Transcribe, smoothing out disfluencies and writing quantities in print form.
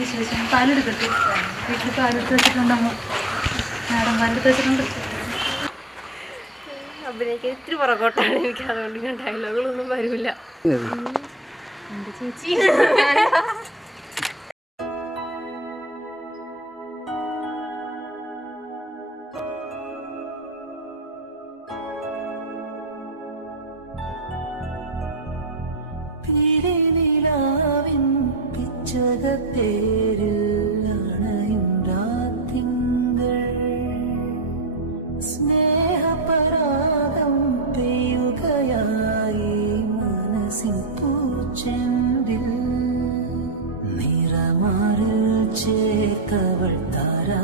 വിശേഷം. പാലെടുക്കട്ടെ? വീട്ടിൽ പാലെടുത്ത് വെച്ചിട്ടുണ്ടമ്മ. നാടൻ പാലെടുത്ത് വെച്ചിട്ടുണ്ട്. അഭിനയിക്കാൻ ഇത്തിരി പുറകോട്ടാണ് എനിക്ക്, അതുകൊണ്ട് ഞാൻ ഡയലോഗുകളൊന്നും വരില്ല. എൻ്റെ ചേച്ചി സ്നേഹപരാഗം പെയ്യുകയായി മനസ്സിൻ പൂച്ചെണ്ടിൽ നിറമാറിൽ ചേർത്തവൾ താരാ